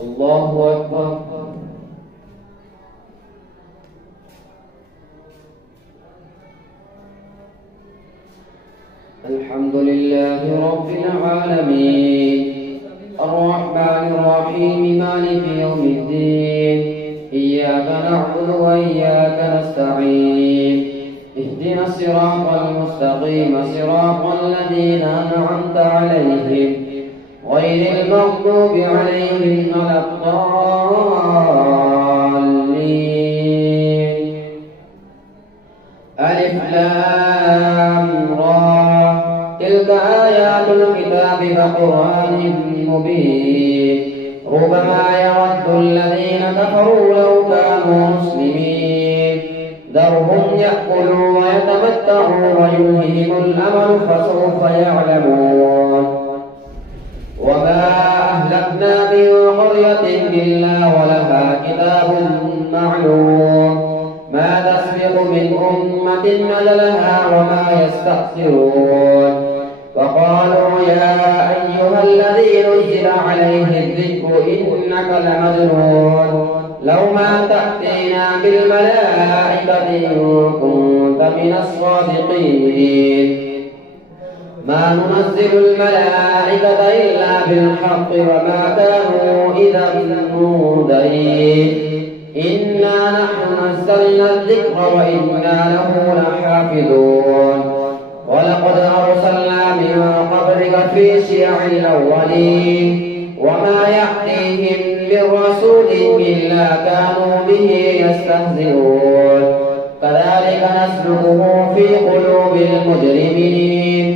الله أكبر. الحمد لله رب العالمين الرحمن الرحيم مالك يوم الدين إياك نعبد وإياك نستعين اهدنا الصراط المستقيم صراط الذين أنعمت عليهم غير المغضوب عليهم ولا الضالين. ألف لام را تلك آيات الكتاب وقرآن مبين ربما يود الذين كفروا لو كانوا مسلمين ذرهم يأكلوا ويتمتعوا ويلههم الأمل فسوف يعلمون. وما أهلكنا من قرية إلا ولها كتاب معلوم ما تسبق من أمة أجلها وما يستأخرون. وقالوا يا أيها الذي نزل عليه الذكر إنك لمجنون لو ما تأتينا بالملائكة إن كنت من الصادقين ما ننزل الملائكة إلا بالحق وما كانوا إذا منذرين إنا نحن نزلنا الذكر وإنا له لحافظون. ولقد أرسلنا من قبلك في شيع الأولين وما يأتيهم من رسول إلا كانوا به يستهزئون كذلك نسلكه في قلوب المجرمين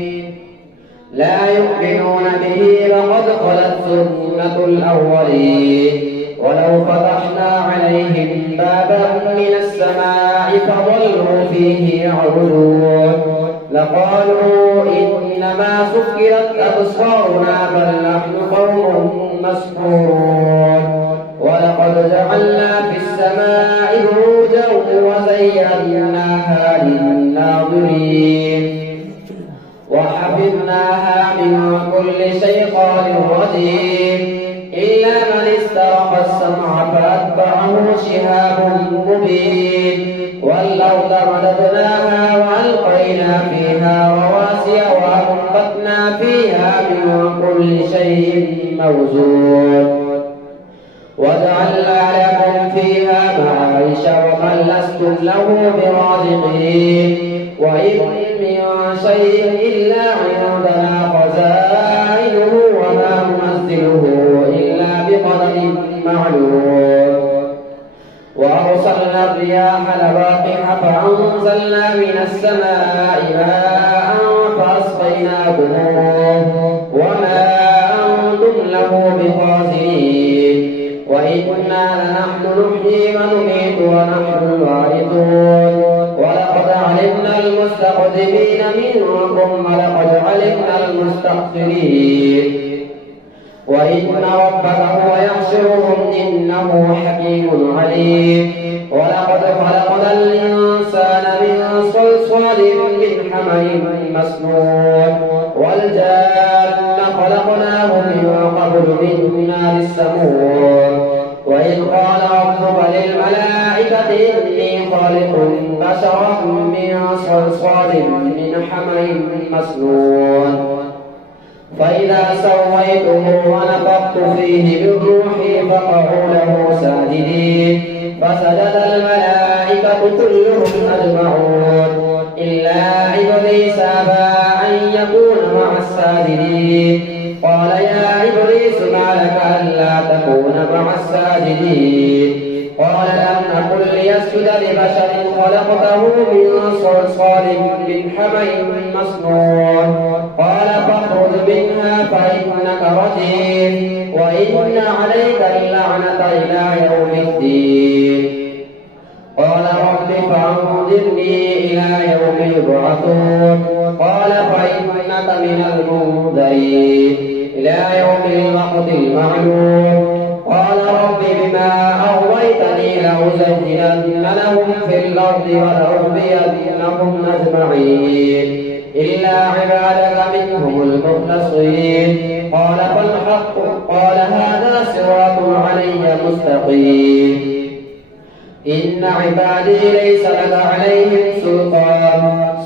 لا يؤمنون به وقد خلت سنة الأولين. ولو فتحنا عليهم بابا من السماء فظلوا فيه يعرجون لقالوا إنما سكرت أبصارنا بل نحن قوم مسحورون. ولقد جعلنا في السماء بروجا وزيناها للناظرين وحفظناها من كل شيطان رجيم إلا من استرق السمع فأتبعه شهاب مبين. والأرض مددناها وألقينا فيها رواسي وأنبتنا فيها من كل شيء موزون وجعلنا لكم فيها معايش ومن لستم له برازقين. وإن من شيء إلا عندنا خزائنه وما ننزله إلا بقدر معلوم. وأرسلنا الرياح لواقح فأنزلنا من السماء ماء فأسقيناكموه وما أنتم له بخازنين. وإنا لنحن نحيي ونميت ونحن الوارثون. ولقد علمنا المستقدمين منكم ولقد علمنا المستأخرين. وإن ربك هو يحشرهم إنه حكيم عليم. ولقد خلقنا الإنسان من صلصال من حمإ مسنون والجان خلقناه من قبل من نار السموم. وإذ قال ربك للملائكة إني خالق بشرا من صلصال من حمإ مسنون فإذا سويته ونفخت فيه من روحي فقعوا له ساجدين فسجد الملائكة كلهم أجمعون إلا إبليس أبى أن يكون مع الساجدين. قال يا إبليس ما لك ألا تكون مع الساجدين؟ قال لم أكن ليسجد لبشر خلقته من صلصال من حمإ مسنون. قال فاخرج منها فإنك رجيم وإن عليك اللعنة إلى يوم الدين. قال رب فأنظرني إلى يوم يبعثون. قال فإنك من المنذرين إلى يوم الوقت المعلوم. قال رب بما أغويتني لأزينن لهم في الأرض ولأغوينهم أجمعين إلا عبادك منهم المخلصين. قال فالحق قال هذا صراط مستقيم. إن عبادي ليس لك عليهم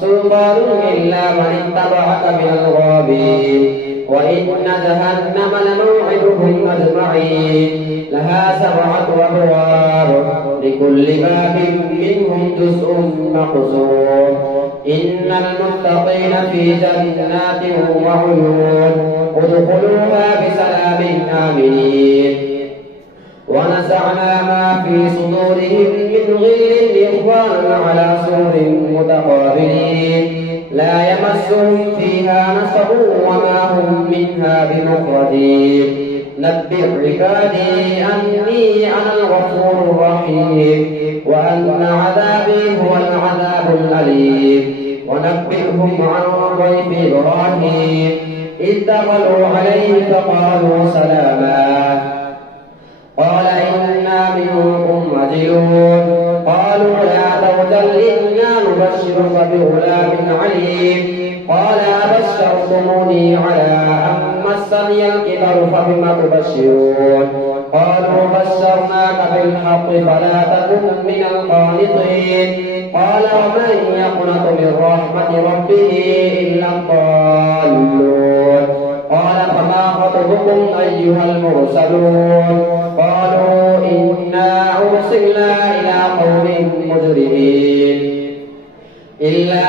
سلطان إلا من اتبعك من الغابين. وإن جهنم لموعدهم أجمعين لها 7 أبواب لكل باب منهم جزء مقسوم. إن المتقين في جنات وعيون ادخلوها بسلام آمنين. ونزعنا ما في صدورهم من غل إخوانا على سرر متقابلين لا يمسهم فيها نصب وما هم منها بمخرجين. نبئ عبادي أني أنا الغفور الرحيم وأن عذابي هو العذاب الأليم. ونبئهم عن ضيف إبراهيم إذ دخلوا عليه فقالوا سلاما قال إنا منكم وجلون. قالوا لا توجل إنا نبشرك بغلام عليم. قال أبشرتموني على أن مسني الكبر فبم تبشرون. قالوا بشرناك بالحق فلا تكن من القانطين. قال ومن يقنط من رحمة ربه إلا الضالون. قال فما خطبكم أيها المرسلون؟ قالوا إنا أرسلنا إلى قوم مجرمين إلا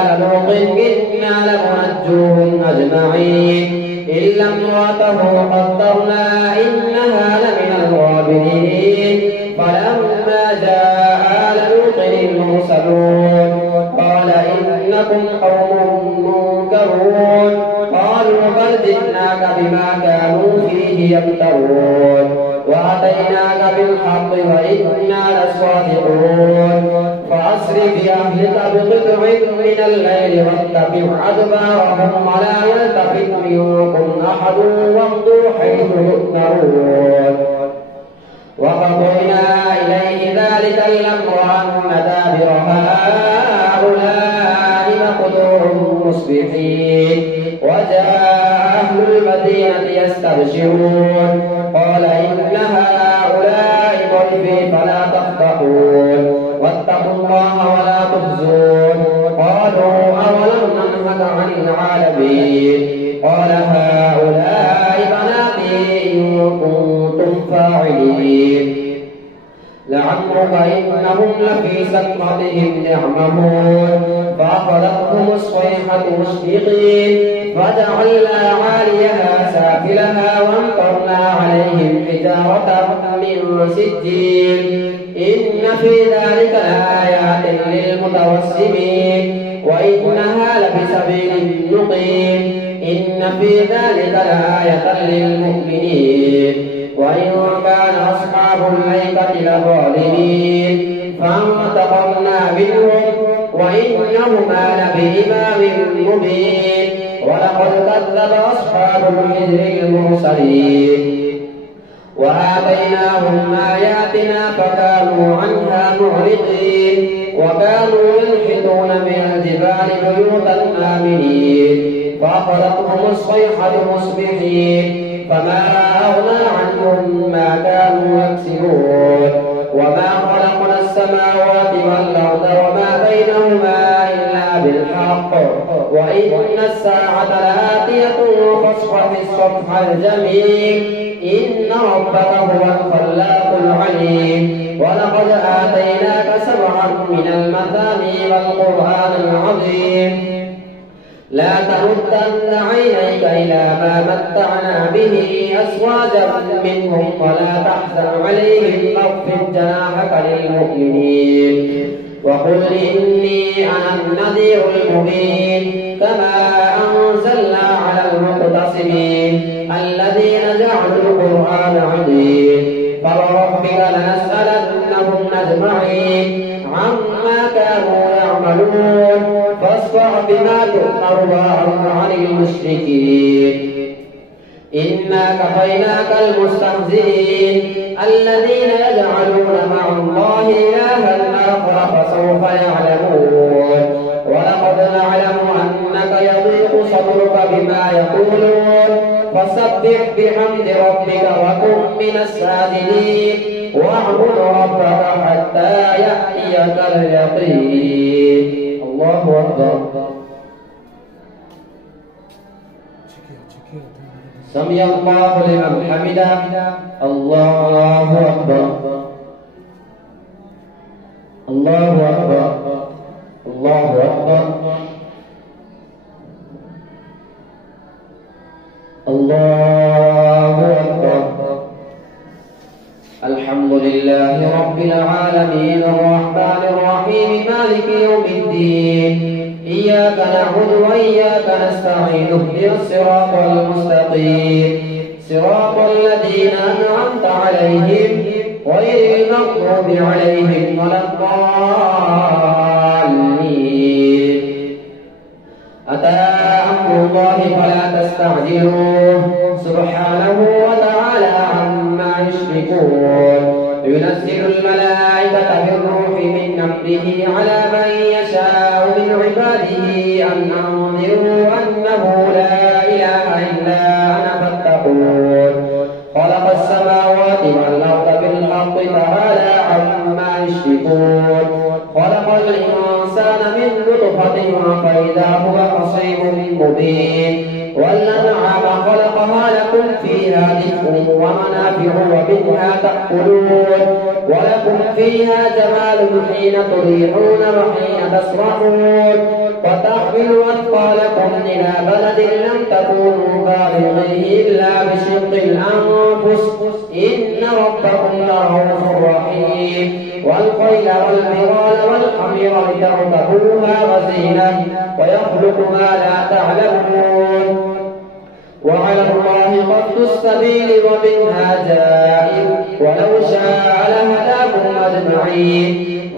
آل لوط إنا لمنجوهم أجمعين إلا امرأته قدرنا إنها لمن الغابرين. فلما جاء آل لوط المرسلون قال إنكم قوم منكرون. قالوا بل جئناك بما كانوا فيه يمترون وأتيناك بالحق وإنا لصادقون. فأسر بأهلك بقطع من الليل واتبع أدبارهم ولا يلتفت منكم أحد وامضوا حيث تؤمرون. وقضينا إليه ذلك الأمر أن دابر هؤلاء مقطوع مصبحين. وجاء أهل المدينة يستبشرون قال إن هؤلاء ضيفي فلا تفضحون واتقوا الله ولا تخزون. قالوا أولم ننهك عن العالمين؟ قال هؤلاء بناتي إن كنتم فاعلين. لعمرك إنهم لفي سكرتهم يعمهون. فأخذتهم الصيحة مشفقين فجعلنا عاليها سافلها وامطرنا عليهم حجارة من سجيل. إن في ذلك لآيات للمتوسمين وإنها لبسبيل مقيم. إن في ذلك لآية للمؤمنين. وإن كان أصحاب الأيكة لظالمين فانتقمنا منهم وإنهما لبإمام مبين. ولقد كذب أصحاب الحجر المرسلين وآتيناهم آياتنا فكانوا عنها معرضين. وكانوا ينحتون من الجبال بيوتا آمنين. فأخذتهم الصيحة مصبحين فما أغنى عنهم ما كانوا يكسبون. وما خلقنا السماوات والأرض وما بينهما إلا بالحق وإن الساعة لآتية فاصفح الصفح الجميل. إن ربك هو الخلاق العليم. ولقد آتيناك 7 من المثاني والقرآن العظيم. لا تمدن عينيك إلى ما متعنا به أزواجا منهم ولا تحزن عليهم واخفض جناحك للمؤمنين. وقل إني أنا النذير المبين. كما أنزلنا على المقتسمين الذين جعلوا القرآن عظيم. فوربك لنسألنهم أجمعين عما كانوا يعملون. فاصفح بما تؤمر وأعرض عن المشركين. إنا كفيناك المستهزئين الذين يجعلون مع الله إلها آخر فسوف يعلمون. ولقد نعلم أنك يضيق صدرك بما يقولون فسبح بحمد ربك وكن من الساجدين واعبد ربك حتى يأتيك اليقين. الله أكبر. سمع الله لمن حمده. الله أكبر. الله أكبر. الله أكبر. الله أكبر. الحمد لله رب العالمين الرحمن الرحيم مالك يوم الدين إياك نعبد وإياك نستعين اهدنا الصراط المستقيم صراط الذين أنعمت عليهم غير المغضوب عليهم ولا الضالين. أتى أمر الله فلا تستعجلوه سبحانه وتعالى عما يشركون. ينزل الملائكة بالروح من أمره على من يشاء من عباده أن أنذروا أنه لا إله إلا أنا فاتقون. خلق السماوات والأرض بالحق تعالى عما يشركون. خلق الإنسان من نطفة فإذا هو خصيم مبين. والأنعام خلقها لكم فيها دفء ومنافع ومنها تأكلون ولكم فيها جمال حين تريحون وحين تسرحون وتحمل أثقالكم إلى بلد لم تكونوا بالغيه إلا بشق الأنفس إن ربكم لرؤوف رحيم. والخيل والبغال والحمير لتركبوها وزينة ويخلق ما لا تعلمون. وعلى الله قصد السبيل ومنها جائر ولو شاء لهداكم أجمعين.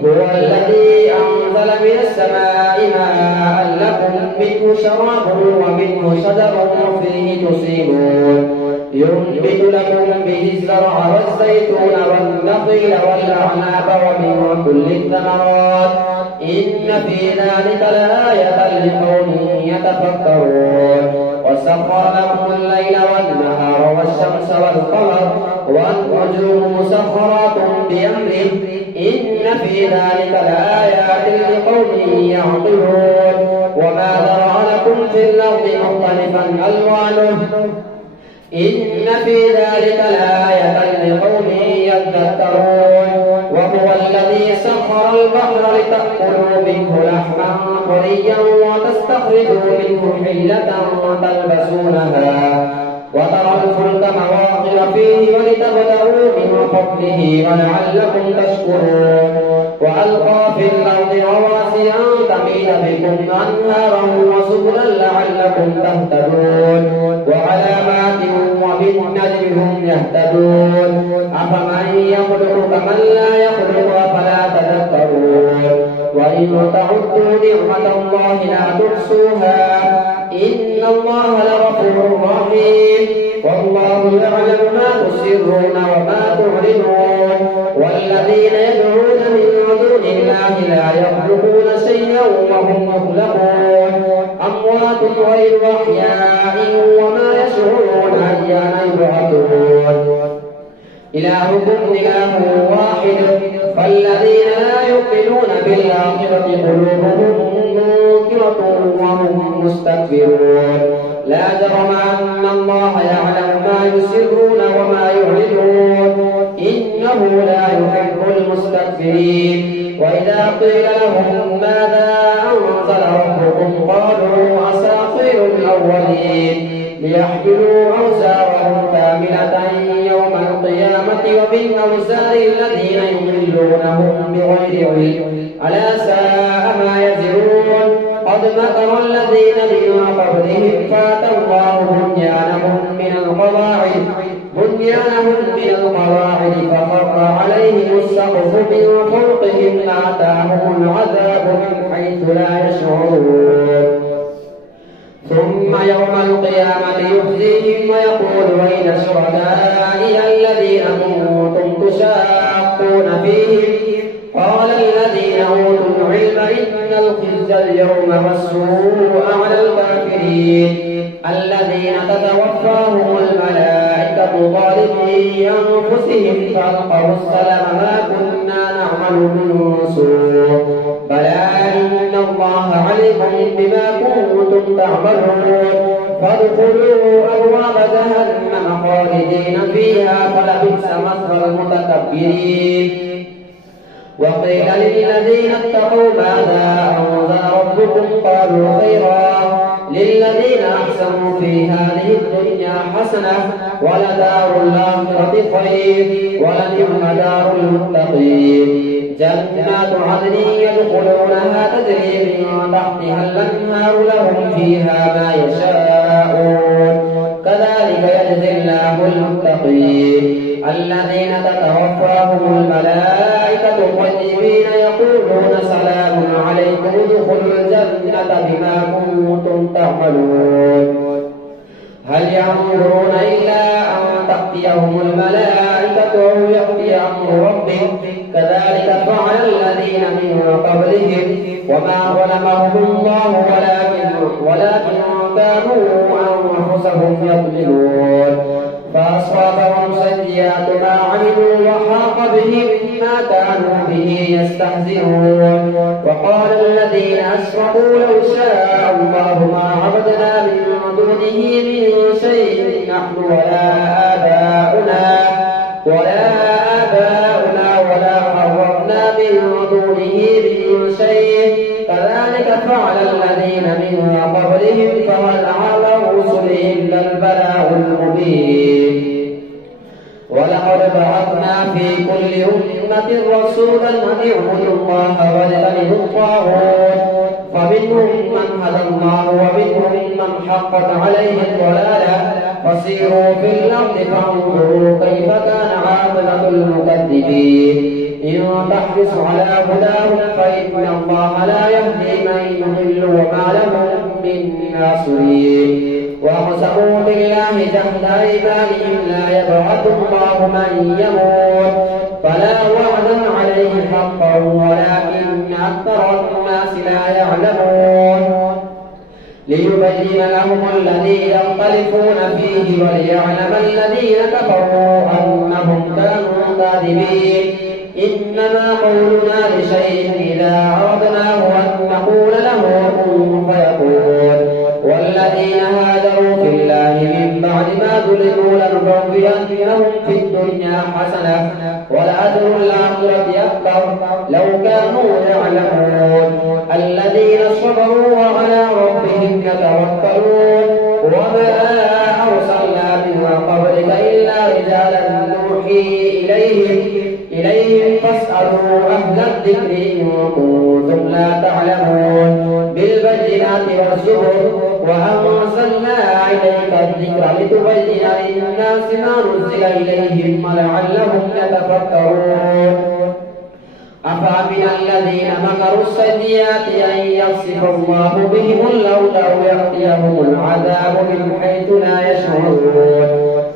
هو الذي أنزل من السماء ماء لكم منه شراب ومنه شجر فيه تسيمون. ينبت لكم به الزرع والزيتون والنخيل والأعناب ومن كل الثمرات إن في ذلك لآية لقوم يتفكرون. وسخر لكم الليل والنهار والشمس والقمر والنجوم مسخرات بأمره إن في ذلك لآيات لقوم يعقلون. وما ذرأ لكم في الأرض مختلفا ألوانه إن في ذلك لآية لقوم يذكرون. وهو الذي سخر البحر لتأكلوا منه لحما طريا وتستخرجوا منه حلة تلبسونها وترى الفلك مواخر فيه ولتبتغوا من فضله ولعلكم تشكرون. وألقى في الأرض رواسي أن تميد بكم أنهارا وسبلا لعلكم تهتدون. وعلامات وبالنجم هم يهتدون. أفمن يخلق كمن لا يخلق أفلا تذكرون. وإن تعدوا نعمة الله لا تحصوها إن الله لغفور رحيم. والله يعلم ما تسرون وما تعلنون. والذين يدعون من دون الله لا يخلقون شيئا وهم يخلقون أموات غير أحياء وما يشعرون أيان يبعثون. إلهكم إله واحد فالذين لا يؤمنون بالآخرة قلوبهم منكرة وهم مستكبرون. لا جرم أن الله يعلم ما يسرون وما يعلنون إنه لا يحب المستكبرين. وإذا قيل لهم ماذا أنزل ربكم قالوا أساطير الأولين ليحملوا أوزارهم كاملة يوم القيامة ومن أوزار الذين يضلونهم بغير علم ألا ساء ما يزرون. قد مكر الذين من قبلهم فأتى الله بنيانهم من القواعد فخر عليهم السقف من فوقهم فأتاهم العذاب من حيث لا يشعرون. ثم يوم القيامة يخزيهم ويقول أين شركائي الذين كنتم تشاقون فيهم قال الذين أوتوا العلم إن الخزي اليوم والسوء على الكافرين الذين تتوفاهم أنفسهم فألقوا السلم ما كنا نعمل من سوء بلى إن الله عليم بما كنتم تعملون فادخلوا أبواب جهنم خالدين فيها فلبئس مثوى المتكبرين. وقيل للذين اتقوا ماذا أنزل ربكم قالوا خيرا للذين أحسنوا في هذه الدنيا حسنة ولدار الآخرة خير ولنعم دار المتقين. جنات عدن يدخلونها تجري من تحتها الأنهار لهم فيها ما يشاءون كذلك يجزي الله المتقين. الذين تتوفاهم الملائكة طيبين يقولون سلام عليكم ادخلوا الجنة بما كنتم تعملون. هل ينظرون إلا أن تأتيهم الملائكة أو يأتي أمر ربك كذلك فعل الذين من قبلهم وما ظلمهم الله ولكن كانوا أنفسهم يظلمون. فأصابهم سيئات ما عملوا وحاق بهم ما كانوا به يستهزئون. وقال الذين أشركوا لو شاء الله ما عبدنا من دونه من شيء نحن ولا آباؤنا ولا حرمنا من دونه من شيء كذلك فعل الذين من قبلهم فهل على الرسل إلا البلاغ المبين. ولقد بعثنا في كل أمة رسولا أن اعبدوا الله واجتنبوا الطاغوت فمنهم من هدى الله ومنهم من حقت عليه الضلالة فسيروا في الأرض فانظروا كيف كان عاقبة المكذبين. إن تحرص على هداهم فإن الله لا يهدي من يضل وما لهم من ناصرين. وأقسموا بالله جهد أيمانهم لا يبعث الله من يموت فلا وعدا عليه حقا ولكن أكثر الناس لا يعلمون. ليبين لهم الذي يختلفون فيه وليعلم الذين كفروا أنهم كانوا كاذبين. إنما قولنا لشيء إذا أردناه أن نقول له كن فيكون. والذين هاجروا في الله من بعد ما ظلموا لنبوئنهم في الدنيا حسنة ولأجر الآخرة أكبر لو كانوا يعلمون. الذين صبروا وعلى ربهم يتوكلون. وما أرسلنا من قبلك إلا رجالا نوحي إليهم فاسألوا أهل الذكر إن كنتم لا تعلمون. بالبينات والزبر وأنزلنا إليك الذكر لتبين للناس ما نزل إليهم ولعلهم يتفكرون. أفأمن الذين مكروا السيئات أن يخسف الله بهم الأرض أو يأتيهم العذاب من حيث لا يشعرون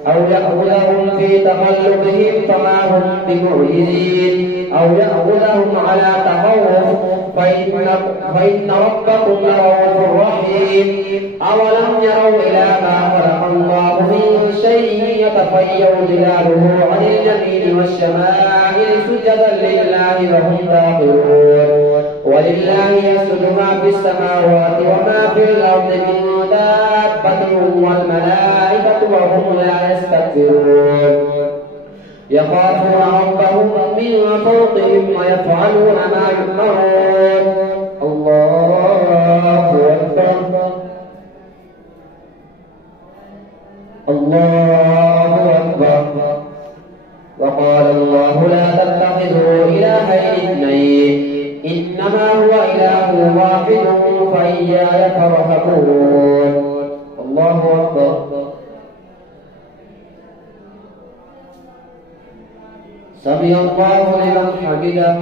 أو يأخذهم في تقلبهم فما هم بمعجزين أو يأخذهم على تخوف فإن ربكم لرؤوف رحيم. أولم يروا إلى ما خلق الله من شيء يتفيأ ظلاله عن اليمين والشمائل سجدا لله وهم داخلون. ولله يسجد ما في السماوات وما في الأرض من دابة والملائكة وهم لا يستكبرون. يخافون ربهم من فوقهم ويفعلون ما يؤمرون. الله أكبر الله أكبر. وقال الله لا تتخذوا إلهين اثنين إنما هو إله واحد فإياي فارهبون. الله أكبر. سمع الله لمن حمده.